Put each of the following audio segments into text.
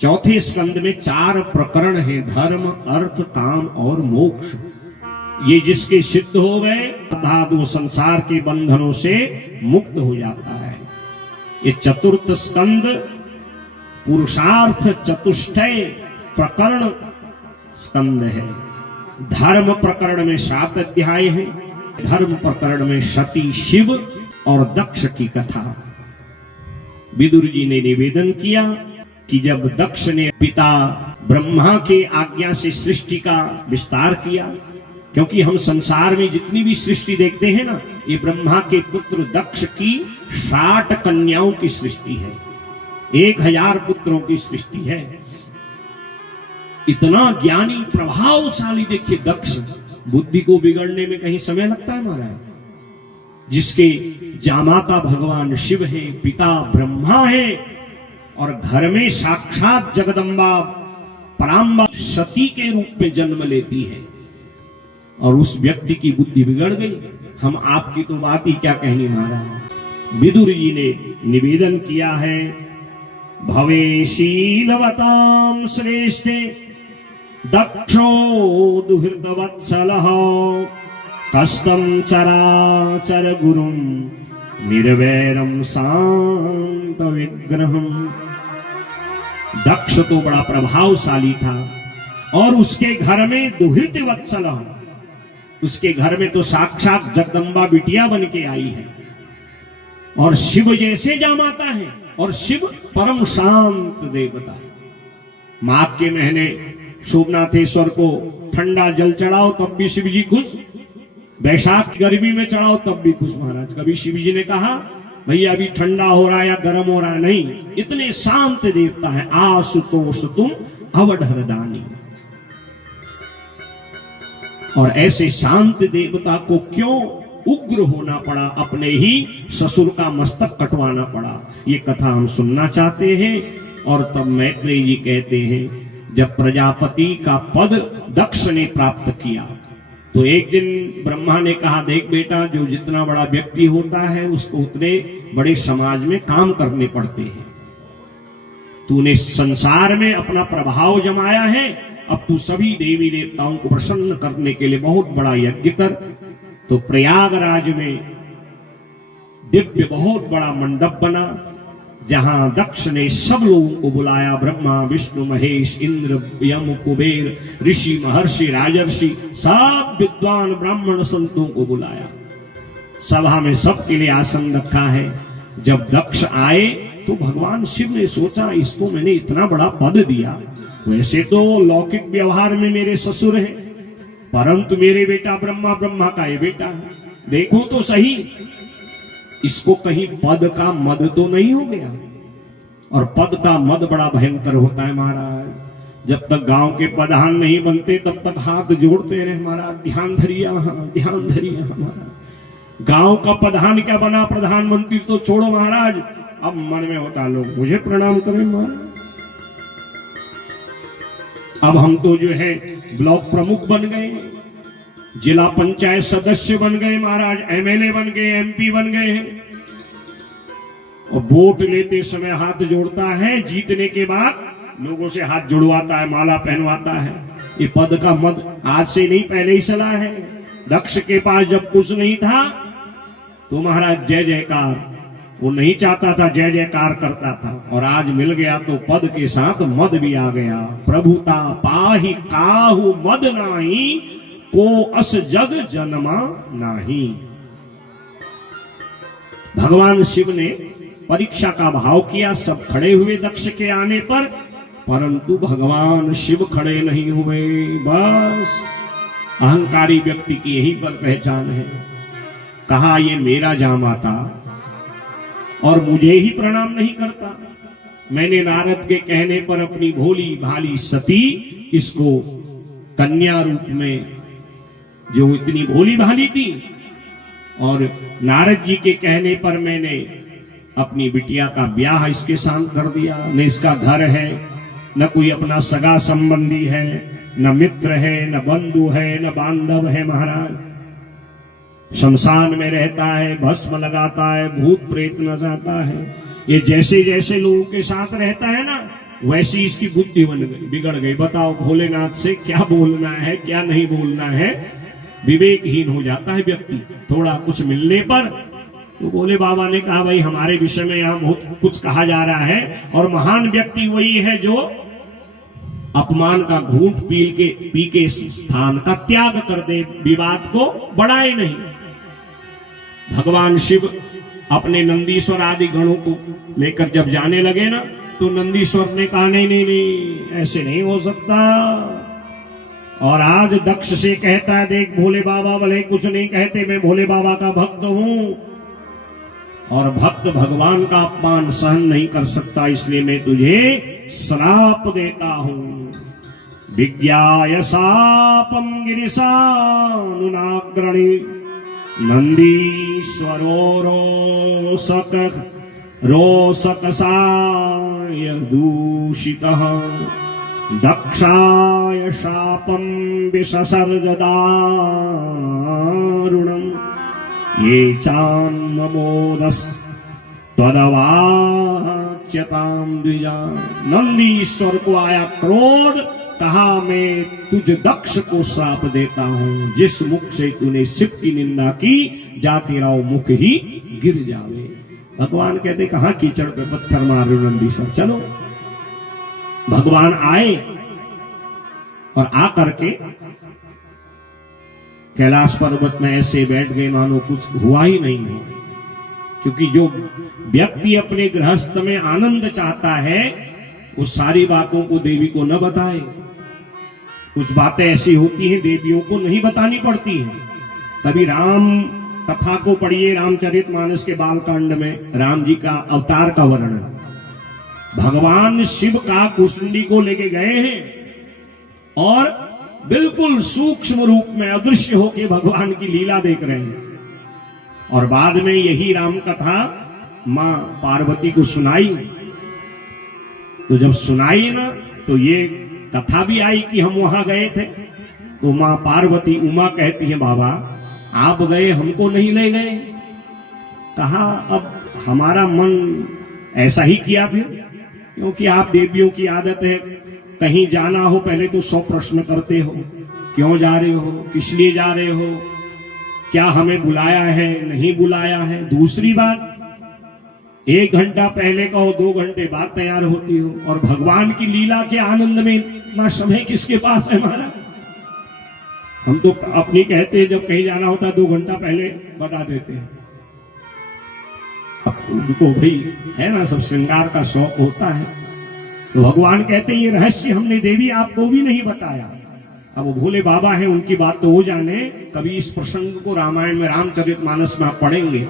चौथे स्कंद में 4 प्रकरण हैं, धर्म, अर्थ, काम और मोक्ष। ये जिसके सिद्ध हो गए अर्थात वो संसार के बंधनों से मुक्त हो जाता है। ये चतुर्थ स्कंद पुरुषार्थ चतुष्टय प्रकरण स्कंद है। धर्म प्रकरण में 7 अध्याय हैं। धर्म प्रकरण में सती, शिव और दक्ष की कथा। विदुर जी ने निवेदन किया कि जब दक्ष ने पिता ब्रह्मा के आज्ञा से सृष्टि का विस्तार किया, क्योंकि हम संसार में जितनी भी सृष्टि देखते हैं ना, ये ब्रह्मा के पुत्र दक्ष की 60 कन्याओं की सृष्टि है, 1000 पुत्रों की सृष्टि है। इतना ज्ञानी प्रभावशाली देखिए दक्ष, बुद्धि को बिगड़ने में कहीं समय लगता है महाराज? जिसके जामाता भगवान शिव है, पिता ब्रह्मा है, और घर में साक्षात जगदम्बा पराम्बा सती के रूप में जन्म लेती है, और उस व्यक्ति की बुद्धि बिगड़ गई। हम आपकी तो बात ही क्या कहनी महाराज। विदुर जी ने निवेदन किया है, भवे शीलवतां श्रेष्ठे दक्षो दुहिर्दवत्सलः कष्टं चराचर गुरुं निर्वैरं शांत विग्रहम्। दक्ष तो बड़ा प्रभावशाली था, और उसके घर में दुहित वत्सल, उसके घर में तो साक्षात जगदम्बा बिटिया बन के आई है, और शिव जैसे जामाता है, और शिव परम शांत देवता। माघ के महीने सोमनाथेश्वर को ठंडा जल चढ़ाओ तब भी शिव जी खुश, वैशाख गर्मी में चढ़ाओ तब भी खुश महाराज। कभी शिव जी ने कहा भैया अभी ठंडा हो रहा है या गर्म हो रहा है? नहीं, इतने शांत देवता है। आशुतोष तुम अवढरदानी। और ऐसे शांत देवता को क्यों उग्र होना पड़ा, अपने ही ससुर का मस्तक कटवाना पड़ा? ये कथा हम सुनना चाहते हैं। और तब मैत्रेय जी कहते हैं, जब प्रजापति का पद दक्ष ने प्राप्त किया तो एक दिन ब्रह्मा ने कहा, देख बेटा, जो जितना बड़ा व्यक्ति होता है उसको उतने बड़े समाज में काम करने पड़ते हैं। तूने संसार में अपना प्रभाव जमाया है, अब तू सभी देवी देवताओं को प्रसन्न करने के लिए बहुत बड़ा यज्ञ कर। तो प्रयागराज में दिव्य बहुत बड़ा मंडप बना, जहां दक्ष ने सब लोगों को बुलाया, ब्रह्मा, विष्णु, महेश, इंद्र, यम, कुबेर, ऋषि, महर्षि, राजर्षि, सब विद्वान ब्राह्मण संतों को बुलाया। सभा में सबके लिए आसन रखा है। जब दक्ष आए तो भगवान शिव ने सोचा, इसको मैंने इतना बड़ा पद दिया, वैसे तो लौकिक व्यवहार में मेरे ससुर है, परंतु मेरे बेटा ब्रह्मा, ब्रह्मा का ये बेटा है, देखो तो सही इसको कहीं पद का मद तो नहीं हो गया? और पद का मद बड़ा भयंकर होता है महाराज। जब तक गांव के प्रधान नहीं बनते तब तक हाथ जोड़ते रहे महाराज, ध्यान धरिए, ध्यान धरिए महाराज। गांव का प्रधान क्या बना, प्रधानमंत्री तो छोड़ो महाराज, अब मन में होता लोग मुझे प्रणाम करें महाराज। अब हम तो जो है ब्लॉक प्रमुख बन गए, जिला पंचायत सदस्य बन गए महाराज, एमएलए बन गए, एमपी बन गए हैं। और वोट लेते समय हाथ जोड़ता है, जीतने के बाद लोगों से हाथ जुड़वाता है, माला पहनवाता है। ये पद का मद आज से नहीं, पहले ही चला है। दक्ष के पास जब कुछ नहीं था तो महाराज जय जयकार, वो नहीं चाहता था, जय जयकार करता था। और आज मिल गया तो पद के साथ मद भी आ गया। प्रभुता पाहि काहू मद नाही, को अस जग जन्मा नाही। भगवान शिव ने परीक्षा का भाव किया, सब खड़े हुए दक्ष के आने पर, परंतु भगवान शिव खड़े नहीं हुए। बस अहंकारी व्यक्ति की यही पर पहचान है। कहा ये मेरा जामाता और मुझे ही प्रणाम नहीं करता। मैंने नारद के कहने पर अपनी भोली भाली सती, इसको कन्या रूप में, जो इतनी भोली भाली थी, और नारद जी के कहने पर मैंने अपनी बिटिया का ब्याह इसके साथ कर दिया। न इसका घर है, न कोई अपना सगा संबंधी है, न मित्र है, न बंधु है, न बांधव है महाराज। शमशान में रहता है, भस्म लगाता है, भूत प्रेत न जाता है। ये जैसे जैसे लोगों के साथ रहता है ना, वैसी इसकी बुद्धि बन गई, बिगड़ गई। बताओ भोलेनाथ से क्या बोलना है क्या नहीं बोलना है, विवेकहीन हो जाता है व्यक्ति थोड़ा कुछ मिलने पर। तो भोले बाबा ने कहा भाई हमारे विषय में यहाँ बहुत कुछ कहा जा रहा है, और महान व्यक्ति वही है जो अपमान का घूंट पी के स्थान का त्याग कर दे, विवाद को बढ़ाए नहीं। भगवान शिव अपने नंदीश्वर आदि गणों को लेकर जब जाने लगे ना, तो नंदीश्वर ने कहा नहीं नहीं नहीं, ऐसे नहीं हो सकता। और आज दक्ष से कहता है देख भोले बाबा भले कुछ नहीं कहते, मैं भोले बाबा का भक्त हूं, और भक्त भगवान का अपमान सहन नहीं कर सकता, इसलिए मैं तुझे श्राप देता हूं। विज्ञाय शापम गिरिशानुनाग्रणी नंदीश्वरो रोषकसाय दूषितः दक्षाय शापं विससर्ज दारुणम् ये चान्ममोदस्त्वदवाच्यतां द्विजा। नंदीश्वर को आया क्रोध, कहा मैं तुझ दक्ष को श्राप देता हूं, जिस मुख से तूने शिव की निंदा की जा तेरा मुख ही गिर जावे। भगवान कहते कहां कीचड़ पे पत्थर मार रहे हो नंदीश्वर, चलो। भगवान आए और आकर के कैलाश पर्वत में ऐसे बैठ गए मानो कुछ हुआ ही नहीं है। क्योंकि जो व्यक्ति अपने गृहस्थ में आनंद चाहता है वो सारी बातों को देवी को न बताए। कुछ बातें ऐसी होती हैं देवियों को नहीं बतानी पड़ती हैं। कभी राम कथा को पढ़िए, रामचरितमानस के बालकांड में राम जी का अवतार का वर्णन। भगवान शिव का कुशुंडी को लेके गए हैं और बिल्कुल सूक्ष्म रूप में अदृश्य होकर भगवान की लीला देख रहे हैं। और बाद में यही राम कथा मां पार्वती को सुनाई। तो जब सुनाई ना तो ये कथा भी आई कि हम वहां गए थे। तो मां पार्वती उमा कहती है बाबा आप गए हमको नहीं ले गए। कहा अब हमारा मन ऐसा ही किया फिर, क्योंकि आप देवियों की आदत है कहीं जाना हो पहले तो 100 प्रश्न करते हो। क्यों जा रहे हो, किस लिए जा रहे हो, क्या हमें बुलाया है नहीं बुलाया है। दूसरी बात 1 घंटा पहले कहो 2 घंटे बाद तैयार होती हो। और भगवान की लीला के आनंद में इतना समय किसके पास है हमारा। हम तो अपनी कहते हैं जब कहीं जाना होता है 2 घंटा पहले बता देते हैं। अब उनको भी है ना सब श्रृंगार का शौक होता है। तो भगवान कहते हैं ये रहस्य हमने देवी आपको भी नहीं बताया। अब वो भोले बाबा हैं उनकी बात तो हो जाने, कभी इस प्रसंग को रामायण में रामचरितमानस में आप पढ़ेंगे।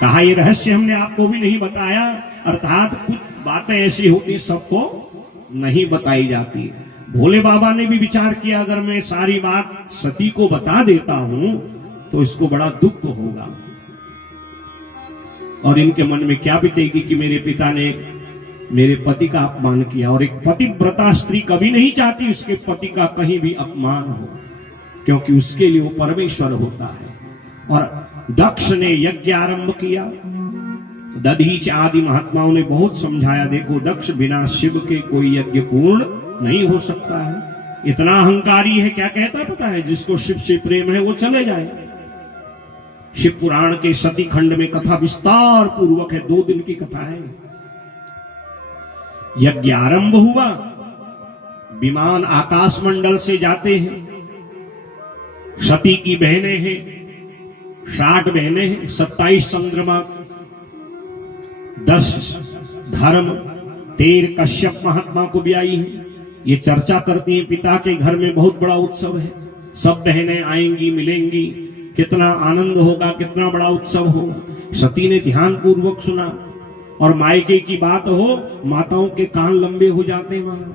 कहा ये रहस्य हमने आपको भी नहीं बताया, अर्थात कुछ बातें ऐसी होती सबको नहीं बताई जाती। भोले बाबा ने भी विचार किया अगर मैं सारी बात सती को बता देता हूं तो इसको बड़ा दुख होगा और इनके मन में क्या बीतेगी कि मेरे पिता ने मेरे पति का अपमान किया। और एक पतिव्रता स्त्री कभी नहीं चाहती उसके पति का कहीं भी अपमान हो, क्योंकि उसके लिए वो परमेश्वर होता है। और दक्ष ने यज्ञ आरंभ किया। दधीच आदि महात्माओं ने बहुत समझाया, देखो दक्ष बिना शिव के कोई यज्ञ पूर्ण नहीं हो सकता है। इतना अहंकारी है, क्या कहता पता है, जिसको शिव से प्रेम है वो चले जाए। शिव पुराण के सती खंड में कथा विस्तार पूर्वक है, 2 दिन की कथा है। यज्ञ आरंभ हुआ, विमान आकाश मंडल से जाते हैं। सती की बहनें हैं, 60 बहनें हैं, 27 चंद्रमा, 10 धर्म, 13 कश्यप महात्मा को भी आई है। ये चर्चा करती हैं पिता के घर में बहुत बड़ा उत्सव है, सब बहनें आएंगी मिलेंगी, कितना आनंद होगा, कितना बड़ा उत्सव हो। सती ने ध्यान पूर्वक सुना। और मायके की बात हो, माताओं के कान लंबे हो जाते हैं वहां।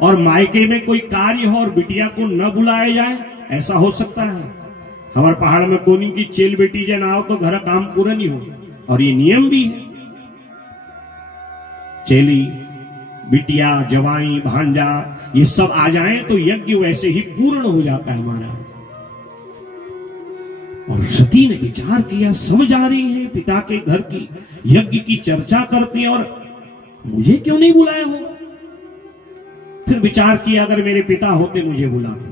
और मायके में कोई कार्य हो और बिटिया को न बुलाया जाए, ऐसा हो सकता है। हमारे पहाड़ में कोनी की चेल बेटी जे ना हो तो घर काम पूरा नहीं हो, और ये नियम भी है। चेली बिटिया जवाई भांजा ये सब आ जाए तो यज्ञ वैसे ही पूर्ण हो जाता है हमारा। और सती ने विचार किया, सब जा रही है पिता के घर की यज्ञ की चर्चा करती है और मुझे क्यों नहीं बुलाया होगा? फिर विचार किया, अगर मेरे पिता होते मुझे बुलाते।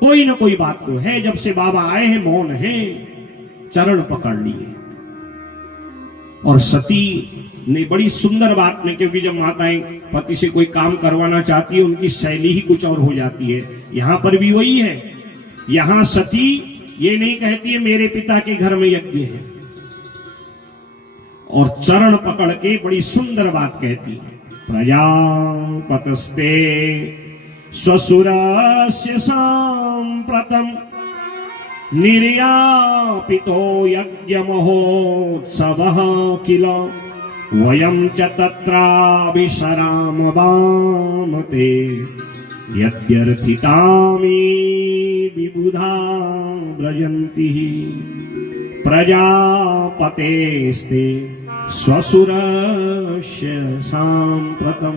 कोई ना कोई बात तो है। जब से बाबा आए हैं मौन है, चरण पकड़ लिए। और सती ने बड़ी सुंदर बात में, क्योंकि जब माताएं पति से कोई काम करवाना चाहती है उनकी शैली ही कुछ और हो जाती है। यहां पर भी वही है। यहां सती ये नहीं कहती है मेरे पिता के घर में यज्ञ है, और चरण पकड़ के बड़ी सुंदर बात कहती है, प्रजापतस्ते स्वसुरस्य सांप्रतम निर्यापितो यज्ञ महोत्सवः किल वयं च तत्राभिशराम वामते यद्यर्थितामी विबुधा व्रजन्ति प्रजापतेस्ते स्वसुरस्य सांप्रतम।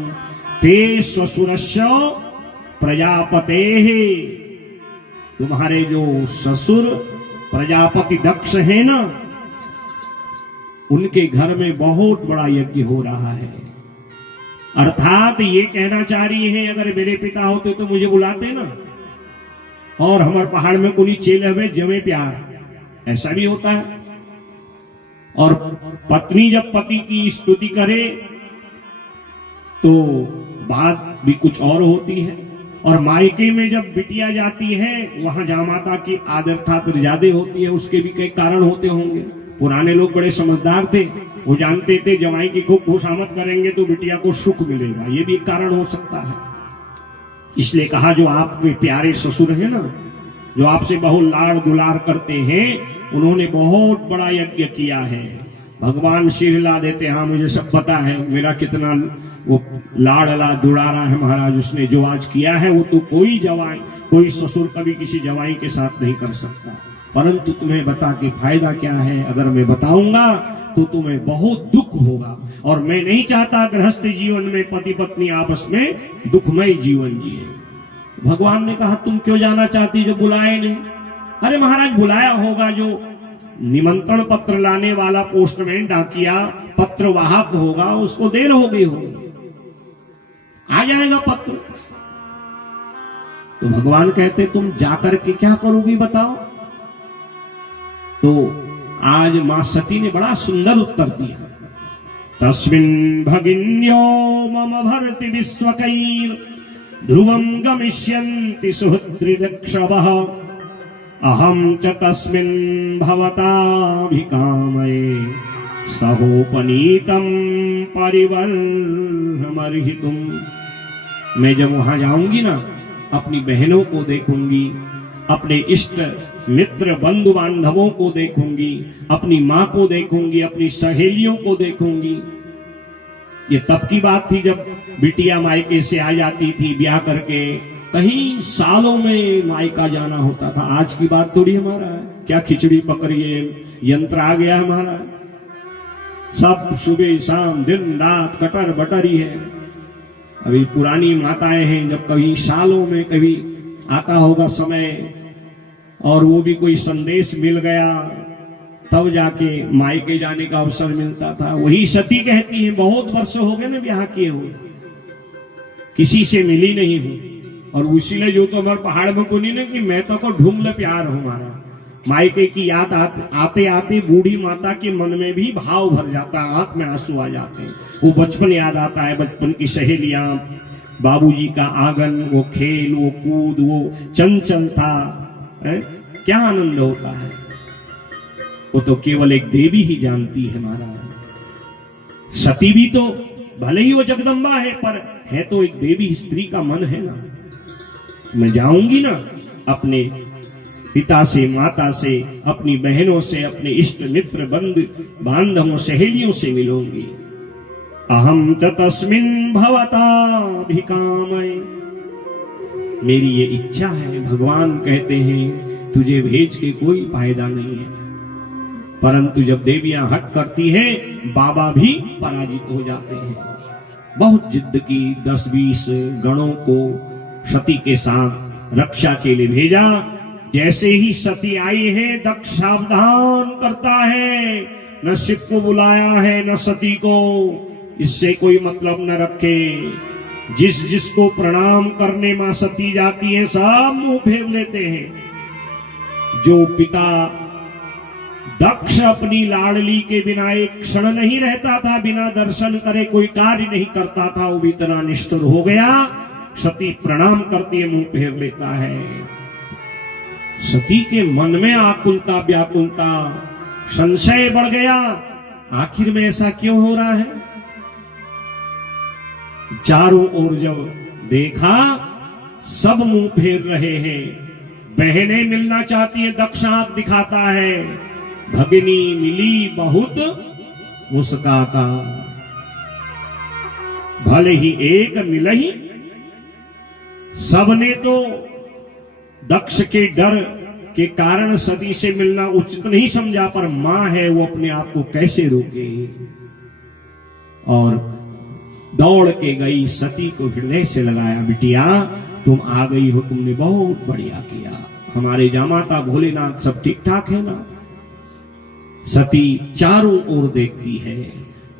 ते स्वसुरस्य प्रजापते, तुम्हारे जो ससुर प्रजापति दक्ष है ना, उनके घर में बहुत बड़ा यज्ञ हो रहा है। अर्थात ये कहना चाह रही है, अगर मेरे पिता होते तो मुझे बुलाते ना, और हमारे पहाड़ में कोई चेले हुए जमे प्यार, ऐसा भी होता है। और पत्नी जब पति की स्तुति करे तो बात भी कुछ और होती है। और मायके में जब बिटिया जाती है, वहां जामाता की आदर खातिर ज्यादा होती है। उसके भी कई कारण होते होंगे। पुराने लोग बड़े समझदार थे, वो जानते थे जवाई की खूब खुशामद करेंगे तो बिटिया को सुख मिलेगा, ये भी एक कारण हो सकता है। इसलिए कहा, जो आपके प्यारे ससुर हैं ना, जो आपसे बहुत लाड़ दुलार करते हैं, उन्होंने बहुत बड़ा यज्ञ किया है। भगवान सिर ला देते, हाँ मुझे सब पता है, मेरा कितना वो लाड़ला दुलारा है महाराज, उसने जो आज किया है वो तो कोई जवाई, कोई ससुर कभी किसी जवाई के साथ नहीं कर सकता। परंतु तुम्हें बता के फायदा क्या है? अगर मैं बताऊंगा तो तुम्हें बहुत दुख होगा, और मैं नहीं चाहता गृहस्थ जीवन में पति पत्नी आपस में दुखमय जीवन जिए। भगवान ने कहा, तुम क्यों जाना चाहती जो बुलाए नहीं? अरे महाराज, बुलाया होगा जो निमंत्रण पत्र लाने वाला पोस्टमैन, डाकिया, पत्र वाहक होगा, उसको देर हो गई होगी, आ जाएगा पत्र। तो भगवान कहते, तुम जाकर के क्या करोगी बताओ? तो आज मां सती ने बड़ा सुंदर उत्तर दिया। तस्मिन् भगिन्यो मम भरति विश्वकैर् ध्रुवं गमिष्यन्ति सुहृद्दक्षवः अहं च तस्मिन् भवताभिकामये सहोपनीतं परिवर्धमर्हितुम्। मैं जब वहां जाऊंगी ना, अपनी बहनों को देखूंगी, अपने इष्ट मित्र बंधु बांधवों को देखूंगी, अपनी माँ को देखूंगी, अपनी सहेलियों को देखूंगी। ये तब की बात थी जब बिटिया मायके से आ जाती थी ब्याह करके, कहीं सालों में मायका जाना होता था। आज की बात थोड़ी हमारा है, क्या खिचड़ी पकड़िए यंत्र आ गया हमारा, सब सुबह शाम दिन रात कटर बटर ही है। अभी पुरानी माताएं हैं, जब कभी सालों में कभी आता होगा समय, और वो भी कोई संदेश मिल गया, तब जाके मायके जाने का अवसर मिलता था। वही सती कहती है, बहुत वर्ष हो गए ना ब्याह किए हुए, किसी से मिली नहीं हूं, और इसीलिए जो तो हमारे पहाड़ में को नहीं ना कि मैं तो को ढूंढ प्यार हमारा। मायके की याद आते आते बूढ़ी माता के मन में भी भाव भर जाता है, आंख में आंसू आ जाते हैं। वो बचपन याद आता है, बचपन की सहेलियां, बाबूजी का आंगन, वो खेल, वो कूद, वो चंचलता, क्या आनंद होता है। वो तो केवल एक देवी ही जानती है महाराज। सती भी तो भले ही वो जगदम्बा है, पर है तो एक देवी, स्त्री का मन है ना। मैं जाऊंगी ना, अपने पिता से, माता से, अपनी बहनों से, अपने इष्ट मित्र बंधु बांधवों सहेलियों से मिलूंगी। अहम च तस्मिन् भवताभिकामये, मेरी ये इच्छा है। भगवान कहते हैं, तुझे भेज के कोई फायदा नहीं है। परंतु जब देवियां हट करती हैं, बाबा भी पराजित हो जाते हैं। बहुत जिद की, 10-20 गणों को सती के साथ रक्षा के लिए भेजा। जैसे ही सती आई है, दक्ष सावधान करता है, न शिव को बुलाया है न सती को। इससे कोई मतलब न रखे। जिस जिसको प्रणाम करने मां सती जाती है सब मुंह फेर लेते हैं। जो पिता दक्ष अपनी लाडली के बिना एक क्षण नहीं रहता था, बिना दर्शन करे कोई कार्य नहीं करता था, वो भी इतना निष्ठुर हो गया। सती प्रणाम करती है, मुंह फेर लेता है। सती के मन में आकुलता व्याकुलता संशय बढ़ गया, आखिर में ऐसा क्यों हो रहा है। चारों ओर जब देखा सब मुंह फेर रहे हैं। बहनें मिलना चाहती है, दक्ष हाथ दिखाता है। भगिनी मिली बहुत मुस्काता, भले ही एक मिलही। सबने तो दक्ष के डर के कारण सती से मिलना उचित नहीं समझा, पर मां है वो अपने आप को कैसे रोके। और दौड़ के गई, सती को हृदय से लगाया। बिटिया तुम आ गई हो, तुमने बहुत बढ़िया किया। हमारे जामाता भोलेनाथ सब ठीक ठाक है ना। सती चारों ओर देखती है।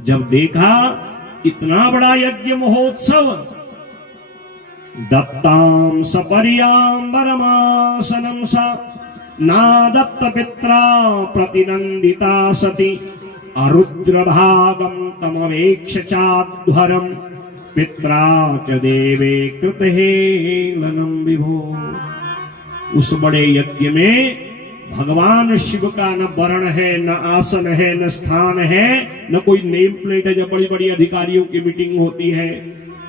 जब देखा इतना बड़ा यज्ञ महोत्सव, दत्ताम सपर्याम्बरमासनम सा नादत्त पित्रा प्रतिनंदिता सती अरुद्र भागम तमवेक्ष चाध्वरम पित्रा च देवे कृतहेलनम विभो। उस बड़े यज्ञ में भगवान शिव का न वर्ण है, न आसन है, न स्थान है, न कोई नेम प्लेट है। जब बड़ी बड़ी अधिकारियों की मीटिंग होती है,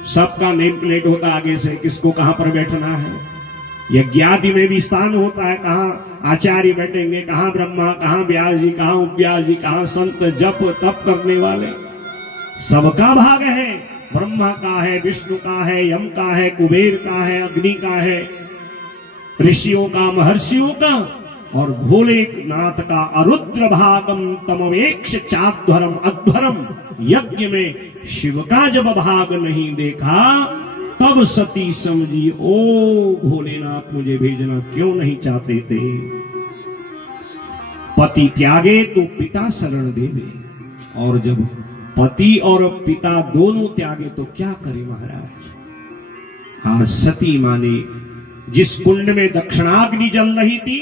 सबका नेम प्लेट होता है आगे से, किसको कहां पर बैठना है। यज्ञादि में भी स्थान होता है, कहाँ आचार्य बैठेंगे, कहाँ ब्रह्मा, कहाँ व्यास जी, कहाँ उपव्यास जी, कहाँ संत जप तप करने वाले। सबका भाग है। ब्रह्मा का है, विष्णु का है, यम का है, कुबेर का है, अग्नि का है, ऋषियों का, महर्षियों का, और भोलेनाथ का अरुद्र भागम तमवेक्ष चाध्वरम अध्वरम। यज्ञ में शिव का जब भाग नहीं देखा, तब सती समझी ओ भोलेनाथ मुझे भेजना क्यों नहीं चाहते थे। पति त्यागे तो पिता शरण देवे, और जब पति और पिता दोनों त्यागे तो क्या करे महाराज। आज सती माने जिस कुंड में दक्षिणाग्नि जल रही थी,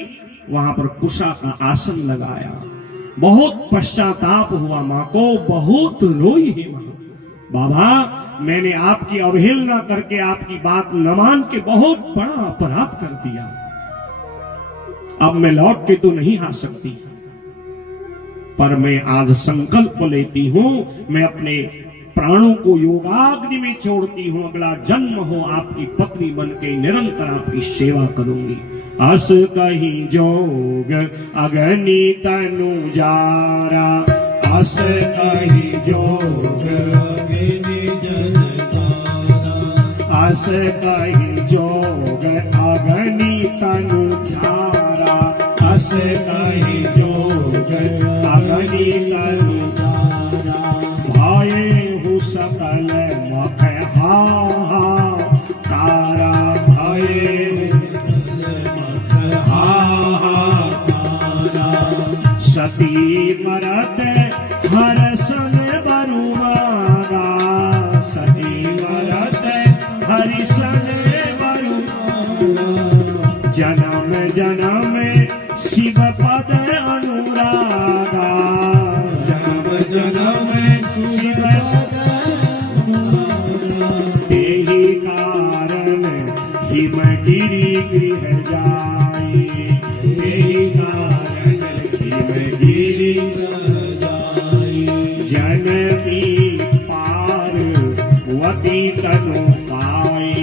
वहां पर कुशा का आसन लगाया। बहुत पश्चाताप हुआ, मां को बहुत रोई है मां। बाबा मैंने आपकी अवहेलना करके, आपकी बात न मान के बहुत बड़ा अपराध कर दिया। अब मैं लौट के तो नहीं आ सकती, पर मैं आज संकल्प लेती हूं, मैं अपने प्राणों को योगाग्नि में छोड़ती हूं। अगला जन्म हो आपकी पत्नी बन के निरंतर आपकी सेवा करूंगी। अस कहीं जोग अग्नि तनु जारा, अस कहीं जोग अग्नि जनतारा, अस कहीं जोग अग्नि तनु जारा, अस कहीं जोग अग्नि तनु जारा। भाये हु सकल मख हाहाकारा, भाये सती मरत हरसन बरुमागा, सती मरत हरिसन बरुमागा। जन्म जन्म शिव पद अनुरागा, जन्म जन्म शिव पद अनुरागा। तेहि कारण हिमगिरि गृह जाई, तेहि कारण हिमगिरि जाई। जननी पार्वती तनु पाई,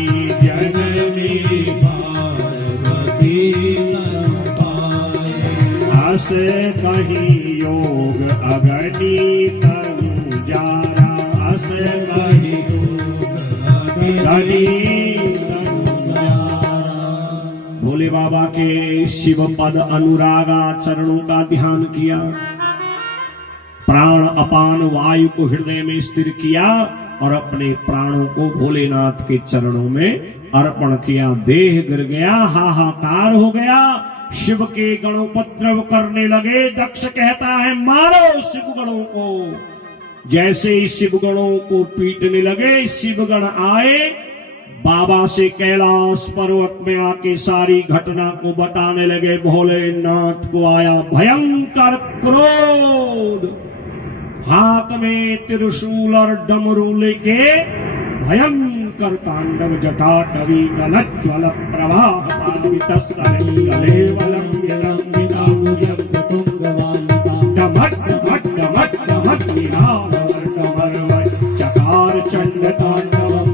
जननी पार्वती तनु पाई। अस कहीं योग अग्नि तनु जारा, अस कहीं योग अग्नि तनु जारा। भोले बाबा के शिव पद अनुरागा चरणों का ध्यान किया, प्राण अपान वायु को हृदय में स्थिर किया और अपने प्राणों को भोलेनाथ के चरणों में अर्पण किया। देह गिर गया, हाहाकार हो गया। शिव के गणों उपद्रव करने लगे। दक्ष कहता है मारो शिव गणों को। जैसे ही शिवगणों को पीटने लगे, शिवगण आए, बाबा से कैलाश पर्वत में आके सारी घटना को बताने लगे। भोलेनाथ को आया भयंकर क्रोध, हाथ में त्रिशूल और डमरू लेके भयंकर तांडव जटाटवी गलज्ज्वल प्रवाह चकार चंड तांडवम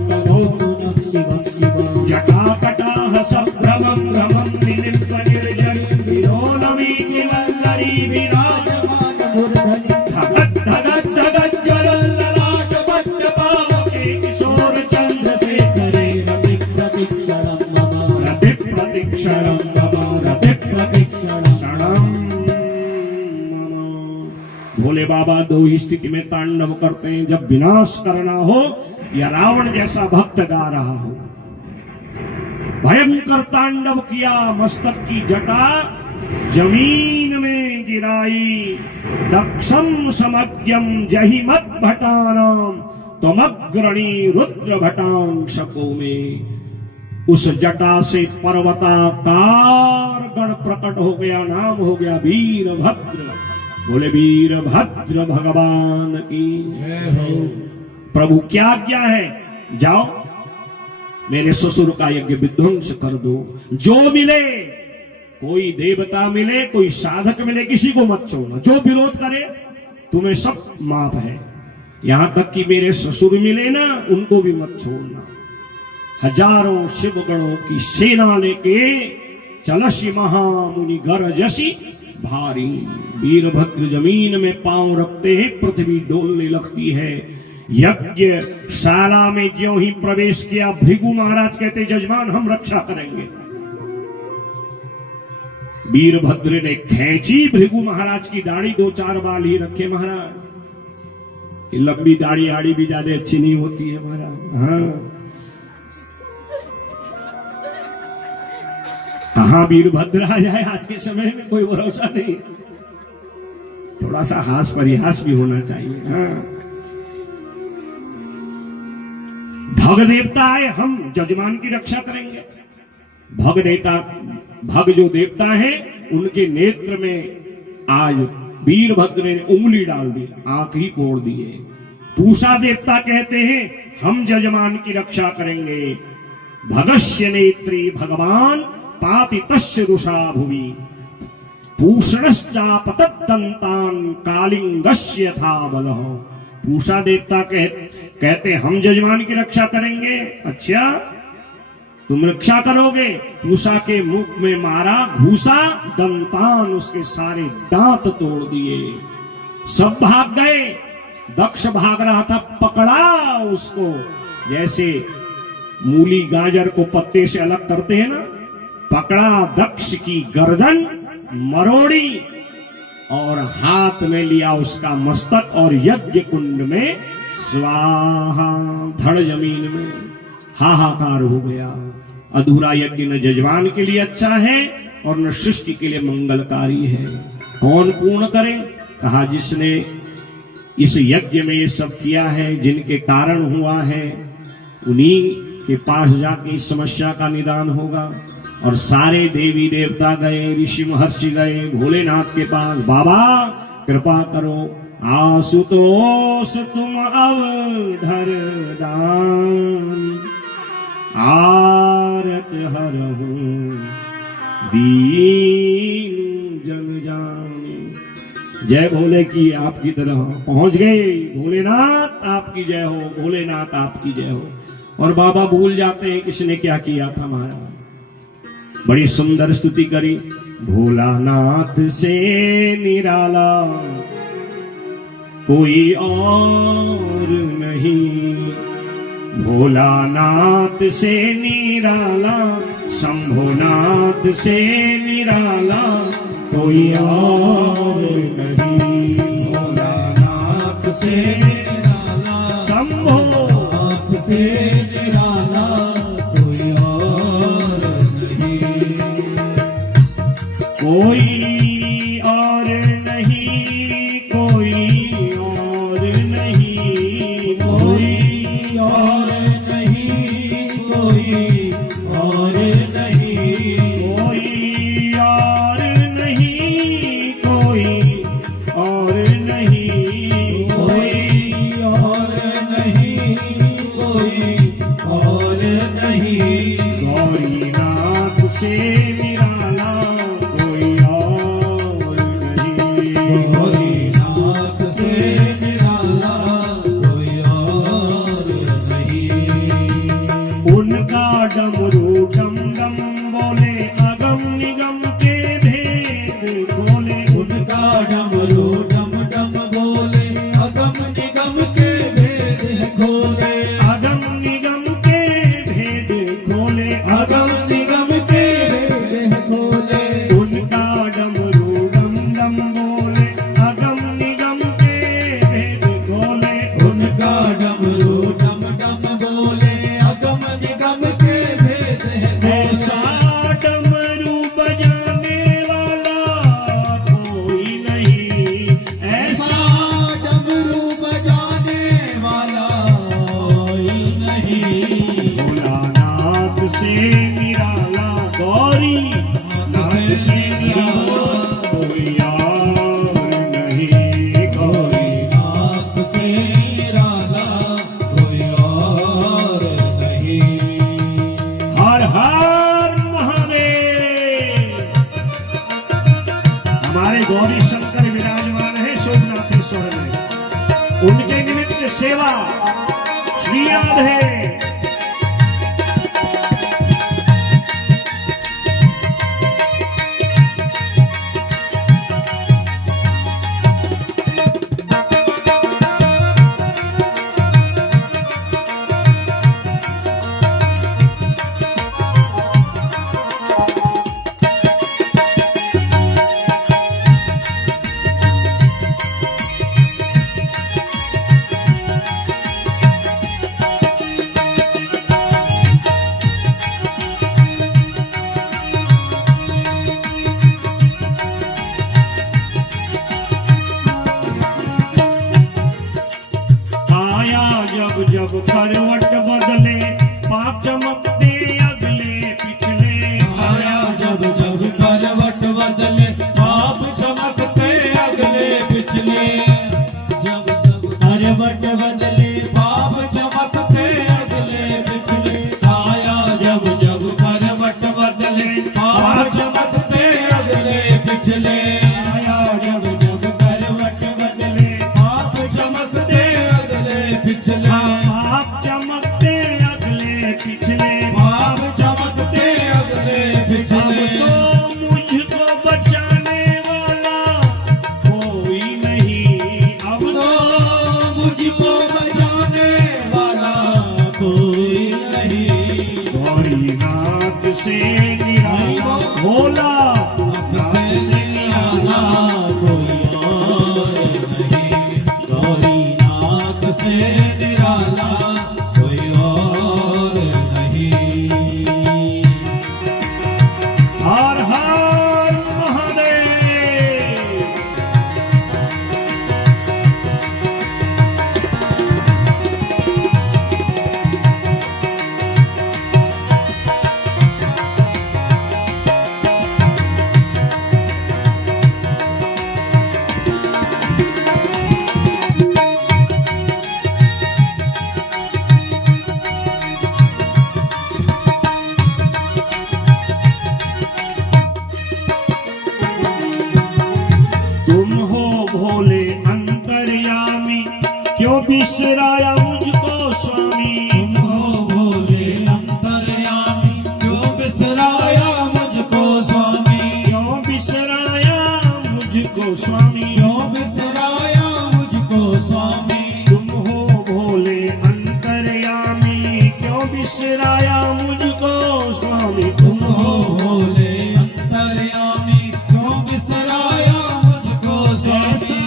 जटाकटाह संभ्रमं भ्रमं निलिप्त निर्जन विरोलवीचि वल्लरी विराजमान मूर्धनि धगत धगत धगत ज्वलल्ललाट बट्ट पावके किशोर चंद्रशेखरे रति प्रतीक्षणं मम रति प्रतीक्षणं मम रति प्रतीक्षणं मम। भोले बाबा दो ही स्थिति में तांडव करते हैं, जब विनाश करना हो या रावण जैसा भक्त गा रहा हो। भयंकर तांडव किया, मस्तक की जटा जमीन में गिराई। दक्षम समज्ञम जहिमत भटानाम तमग्रणी रुद्र भटांशको में। उस जटा से पर्वताकार गण प्रकट हो गया, नाम हो गया वीरभद्र। बोले वीरभद्र भगवान की जय हो। प्रभु क्या आज्ञा है, जाओ मेरे ससुर का यज्ञ विध्वंस कर दो। जो मिले, कोई देवता मिले, कोई साधक मिले, किसी को मत छोड़ना। जो विरोध करे तुम्हें सब माफ है। यहां तक कि मेरे ससुर मिले ना, उनको भी मत छोड़ना। हजारों शिवगणों की सेना लेके चलसी महामुनि गरजसी भारी। वीरभद्र जमीन में पांव रखते हैं, पृथ्वी डोलने लगती है। यज्ञ शाला में ज्यों ही प्रवेश किया, भृगु महाराज कहते जजमान हम रक्षा करेंगे। वीरभद्र ने खींची भृगु महाराज की दाढ़ी, दो चार बाल ही रखे महाराज। लंबी दाढ़ी आड़ी भी ज्यादा अच्छी नहीं होती है महाराज। हाँ, कहां वीरभद्र आ जाए आज के समय में कोई भरोसा नहीं। थोड़ा सा हास परिहास भी होना चाहिए। हाँ, भग देवता आए, हम जजमान की रक्षा करेंगे। भग जो देवता है, उनके नेत्र में आज वीरभद्र ने उंगली डाल दी, आंख ही फोड़ दिए। पूषा देवता कहते हैं हम जजमान की रक्षा करेंगे। भगस्य नेत्री भगवान पाति तस्य रुषा भुवि पूषणश्चापतद्दन्तान् कालिंगस्य था बलः। पूषा देवता कहते हम जजमान की रक्षा करेंगे। अच्छा, तुम रक्षा करोगे? पूषा के मुख में मारा घूसा, दंतान, उसके सारे दांत तोड़ दिए। सब भाग गए। दक्ष भाग रहा था, पकड़ा उसको। जैसे मूली गाजर को पत्ते से अलग करते हैं ना, पकड़ा दक्ष की गर्दन, मरोड़ी और हाथ में लिया उसका मस्तक और यज्ञ कुंड में स्वाहा, धड़ जमीन में हाहाकार हो गया। अधूरा यज्ञ न जजमान के लिए अच्छा है और न सृष्टि के लिए मंगलकारी है। कौन पूर्ण करे? कहा जिसने इस यज्ञ में ये सब किया है, जिनके कारण हुआ है, उन्हीं के पास जाके इस समस्या का निदान होगा। और सारे देवी देवता गए, ऋषि महर्षि गए भोलेनाथ के पास। बाबा कृपा करो, आशुतोष तुम अवधर दान, आरत हरहु दीन जन जान। जय भोले की आपकी तरह पहुंच गए। भोलेनाथ आपकी जय हो, भोलेनाथ आपकी जय हो। और बाबा भूल जाते हैं किसने क्या किया था महाराज। बड़ी सुंदर स्तुति करी। भोलानाथ से निराला कोई और नहीं, भोलानाथ से निराला, शंभुनाथ से निराला कोई और नहीं। भोलानाथ से निराला, शंभुनाथ से निराला कोई और नहीं। कोई और नहीं, कोई और नहीं। नहीं। गौरीनाथ से निराला कोई और नहीं। गौरीनाथ से निराला कोई और नहीं। उनका डमरू डम डम बोले अगम निगम के भेद खोले। उनका डमरू डम डम बोले अगम निगम के भेद खोले। अगम निगम के भेद खोले। अगम निगम के भेद खोले। उनका डमरू डम डम बोले अगम निगम के भेद खोले। उनका डमरू डम डम बोले अगम निगम के भेद ऐसा डमरू बजाने वाला कोई नहीं। ऐसा डमरू बजाने वाला कोई नहीं। भोलानाथ से निराला गौरी नाथ से निराला कोई और नहीं। गौरीनाथ से निराला कोई और नहीं। हर हर महादेव। हमारे गौरी शंकर विराजमान है सोमनाथेश्वर में। उनके निमित्त सेवा श्री राधे। आया जब जब करवट बदले पाप चमकते अगले पिछले। आया जब जब करवट बदले पाप चमकते अगले पिछले। जब जब करवट बदले पाप चमकते अगले पिछले। आया जब जब करवट बदले पाप चमकते अगले पिछले। आया जब जब करवट बदले पाप चमकते अगले पिछले। पाप चमकते अगले पिछले। पाप चमकते अगले पिछले। तो मुझको बचाने वाला कोई नहीं। अब तो मुझको बचाने वाला कोई नहीं। गौरीनाथ से निराला भोला नाथ से निराला कोई और नहीं। गौरीनाथ से निराला कोई और नहीं। हर हर महादेव। तुम हो भोले अंतर्यामी क्यों बिसराया मुझको स्वामी। तुम हो भोले अंतर्यामी क्यों बिसराया मुझको स्वामी। क्यों बिसराया मुझको स्वामी। क्यों बिसराया मुझको स्वामी। तुम हो भोले अंतर्यामी क्यों बिसराया मुझको स्वामी। तुम हो भोले अंतर्यामी क्यों बिसराया मुझको ऐसा स्वामी।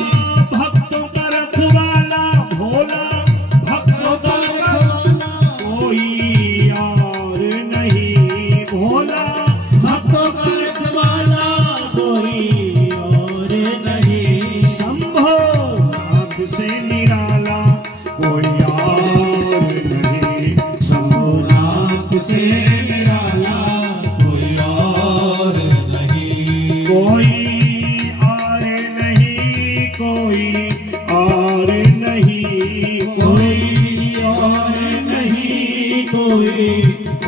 भक्तों का रखवाला भोला भक्तों का रखवाला कोई और नहीं। भोला भक्तों का रखवाला कोई और नहीं। शंभो नाथ से निराला कोई और नहीं। शंभुनाथ से निराला कोई और नहीं। कोई और नहीं। कोई और नहीं। कोई और नहीं। कोई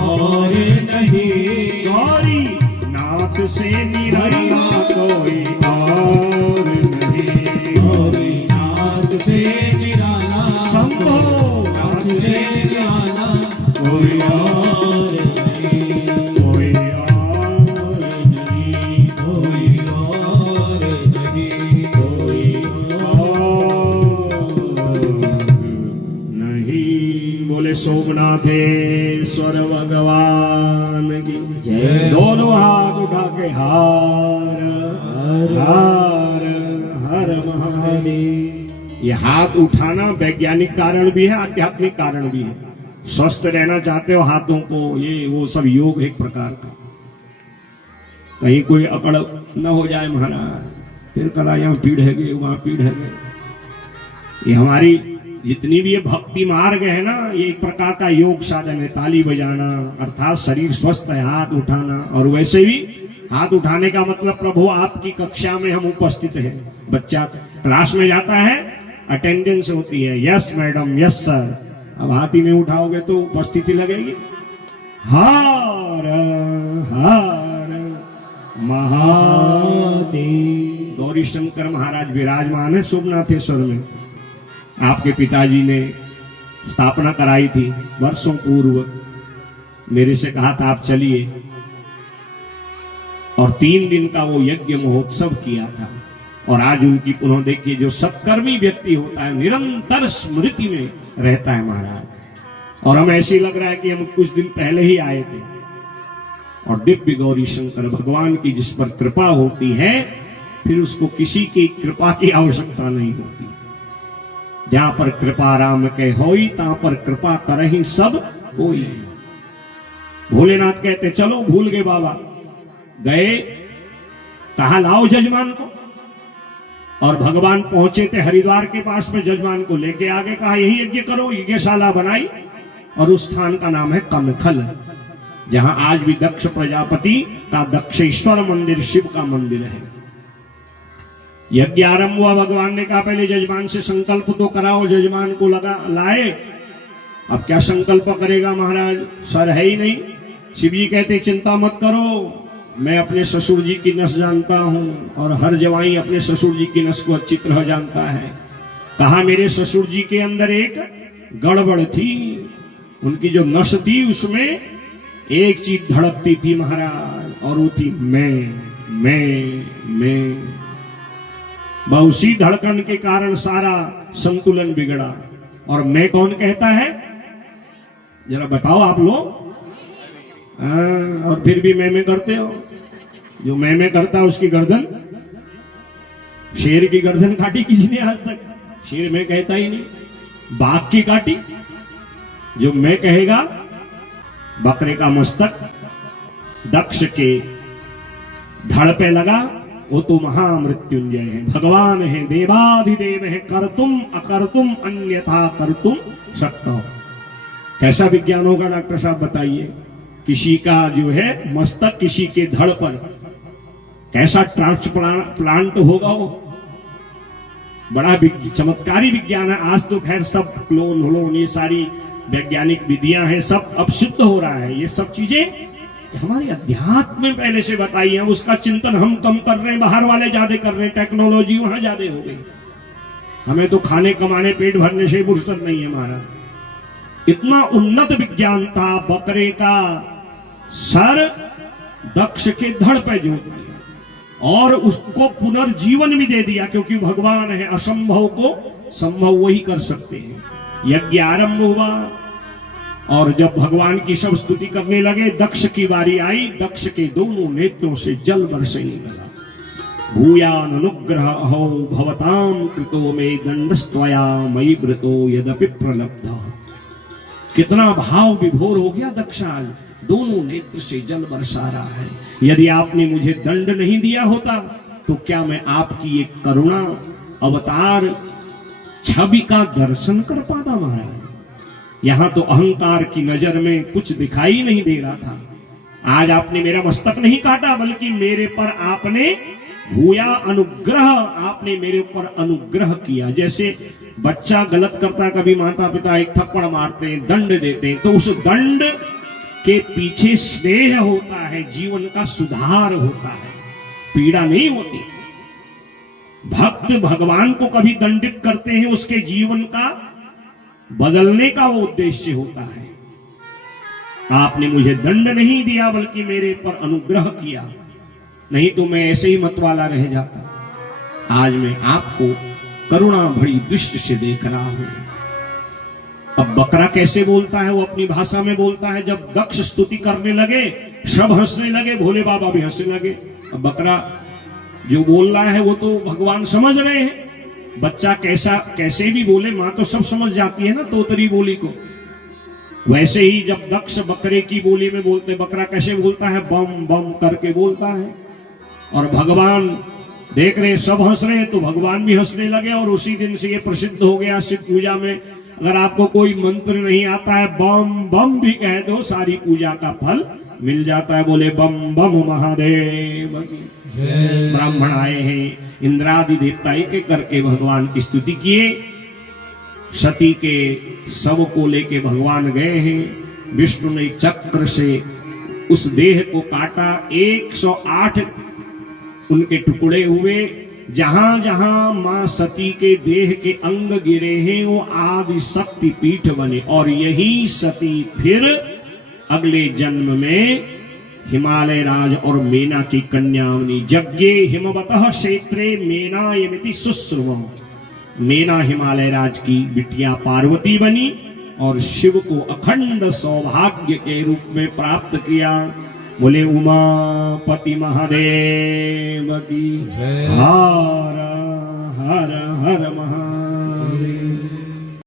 और नहीं। गौरी नाथ से निराला कोई और नहीं। गौरी नाथ से निराला, शंभो नाथ से निराला कोई और नहीं। कोई और नहीं, कोई और नहीं, कोई नहीं। बोले सोमनाथेश्वर भगवान की जय। दोनों हाथ उठा के हार हार हर महादेव। ये हाथ उठाना वैज्ञानिक कारण भी है, आध्यात्मिक कारण भी है। स्वस्थ रहना चाहते हो हाथों को, ये वो सब योग है एक प्रकार का। कहीं कोई अकड़ न हो जाए महाराज, फिर कला यहाँ पीढ़ है गए, वहां पीढ़ है गए। ये हमारी जितनी भी ये भक्ति मार्ग है ना, ये एक प्रकार का योग साधन है। ताली बजाना अर्थात शरीर स्वस्थ है, हाथ उठाना। और वैसे भी हाथ उठाने का मतलब प्रभु आपकी कक्षा में हम उपस्थित हैं। बच्चा क्लास में जाता है, अटेंडेंस होती है, यस मैडम यस सर। अब हाथ ही नहीं उठाओगे तो उपस्थिति लगेगी। हार हार महादेव। गौरी शंकर महाराज विराजमान है सोमनाथेश्वर में। आपके पिताजी ने स्थापना कराई थी वर्षों पूर्व। मेरे से कहा था आप चलिए, और 3 दिन का वो यज्ञ महोत्सव किया था। और आज उनकी पुनः देखिए, जो सत्कर्मी व्यक्ति होता है निरंतर स्मृति में रहता है महाराज। और हम ऐसे लग रहा है कि हम कुछ दिन पहले ही आए थे। और दिव्य गौरी शंकर भगवान की जिस पर कृपा होती है, फिर उसको किसी की कृपा की आवश्यकता नहीं होती। जहां पर कृपा राम के होई, तहां पर कृपा करही सब कोई। भोलेनाथ कहते चलो, भूल गए बाबा। गए, कहा लाओ जजमान को। और भगवान पहुंचे थे हरिद्वार के पास में, जजमान को लेके आगे कहा यही यज्ञ करो। यज्ञशाला बनाई, और उस स्थान का नाम है कनखल, जहां आज भी दक्ष प्रजापति का दक्षेश्वर मंदिर शिव का मंदिर है। यज्ञ आरंभ हुआ, भगवान ने कहा पहले जजमान से संकल्प तो कराओ। जजमान को लगा लाए, अब क्या संकल्प करेगा महाराज, सर है ही नहीं। शिव जी कहते चिंता मत करो, मैं अपने ससुर जी की नस जानता हूं, और हर जवाई अपने ससुर जी की नस को अच्छी तरह जानता है। कहा मेरे ससुर जी के अंदर एक गड़बड़ थी, उनकी जो नस थी उसमें एक चीज धड़कती थी महाराज, और वो थी मैं। उसी धड़कन के कारण सारा संतुलन बिगड़ा। और मैं कौन कहता है, जरा बताओ आप लोग। और फिर भी मैं करते हो। जो मैं करता है उसकी गर्दन, शेर की गर्दन काटी किसी ने आज तक? शेर मैं कहता ही नहीं। बाघ की काटी, जो मैं कहेगा। बकरे का मस्तक दक्ष के धड़ पे लगा, वो तो महामृत्युंजय है, भगवान है, देवाधिदेव है, कर्तुम अकर्तुम अन्यथा कर्तुम शक्तो। कैसा विज्ञान होगा डॉक्टर साहब बताइए। किसी का जो है मस्तक किसी के धड़ पर, कैसा ट्रांसप्लांट होगा वो। बड़ा चमत्कारी विज्ञान है। आज तो खैर सब क्लोन होलोन ये सारी वैज्ञानिक विधियां हैं, सब अब सिद्ध हो रहा है। ये सब चीजें हमारे अध्यात्म में पहले से बताई है, उसका चिंतन हम कम कर रहे हैं, बाहर वाले ज्यादा कर रहे हैं, टेक्नोलॉजी वहां ज्यादा हो गई। हमें तो खाने कमाने पेट भरने से फुर्सत नहीं है हमारा। इतना उन्नत विज्ञान था। बकरे का सर दक्ष के धड़ पे जोड़ दिया और उसको पुनर्जीवन भी दे दिया, क्योंकि भगवान है, असंभव को संभव वही कर सकते हैं। यज्ञ आरंभ हुआ, और जब भगवान की सब स्तुति करने लगे, दक्ष की बारी आई। दक्ष के दोनों नेत्रों से जल बरसने लगा। भूयान अनुग्रह हो भवताम कृतो में दंडस्त्वया मयि व्रतो यदपि प्रलब्ध। कितना भाव विभोर हो गया दक्ष आज, दोनों नेत्र से जल बरसा रहा है। यदि आपने मुझे दंड नहीं दिया होता तो क्या मैं आपकी एक करुणा अवतार छवि का दर्शन कर पाता महाराज। यहां तो अहंकार की नजर में कुछ दिखाई नहीं दे रहा था। आज आपने मेरा मस्तक नहीं काटा, बल्कि मेरे पर आपने भूया अनुग्रह, आपने मेरे ऊपर अनुग्रह किया। जैसे बच्चा गलत करता, कभी माता पिता एक थप्पड़ मारते हैं, दंड देते हैं, तो उस दंड के पीछे स्नेह होता है, जीवन का सुधार होता है, पीड़ा नहीं होती। भक्त भगवान को कभी दंडित करते हैं, उसके जीवन का बदलने का वो उद्देश्य होता है। आपने मुझे दंड नहीं दिया बल्कि मेरे पर अनुग्रह किया, नहीं तो मैं ऐसे ही मतवाला रह जाता। आज मैं आपको करुणा भरी दृष्टि से देख रहा हूं। अब बकरा कैसे बोलता है? वो अपनी भाषा में बोलता है। जब दक्ष स्तुति करने लगे, सब हंसने लगे, भोले बाबा भी हंसने लगे। अब बकरा जो बोल रहा है वो तो भगवान समझ रहे हैं। बच्चा कैसे भी बोले, मां तो सब समझ जाती है ना तोतरी बोली को। वैसे ही जब दक्ष बकरे की बोली में बोलते, बकरा कैसे बोलता है? बम बम करके बोलता है। और भगवान देख रहे, सब हंस रहे हैं तो भगवान भी हंसने लगे। और उसी दिन से ये प्रसिद्ध हो गया शिव पूजा में, अगर आपको कोई मंत्र नहीं आता है, बम बम भी कह दो, सारी पूजा का फल मिल जाता है। बोले बम बम महादेव। ब्राह्मण आए हैं, इंद्रादि देवता एक करके भगवान की स्तुति किए। सती के शव को लेके भगवान गए हैं। विष्णु ने चक्र से उस देह को काटा, 108 उनके टुकड़े हुए। जहां जहां मां सती के देह के अंग गिरे हैं वो आदि शक्ति पीठ बने। और यही सती फिर अगले जन्म में हिमालय राज और मेना की कन्या बनी। यज्ञे हिमवतः क्षेत्रे मेनायमिति सुश्रुवम। मेना हिमालय राज की बिटिया पार्वती बनी और शिव को अखंड सौभाग्य के रूप में प्राप्त किया। बोले उमापति महादेव की हर हर हर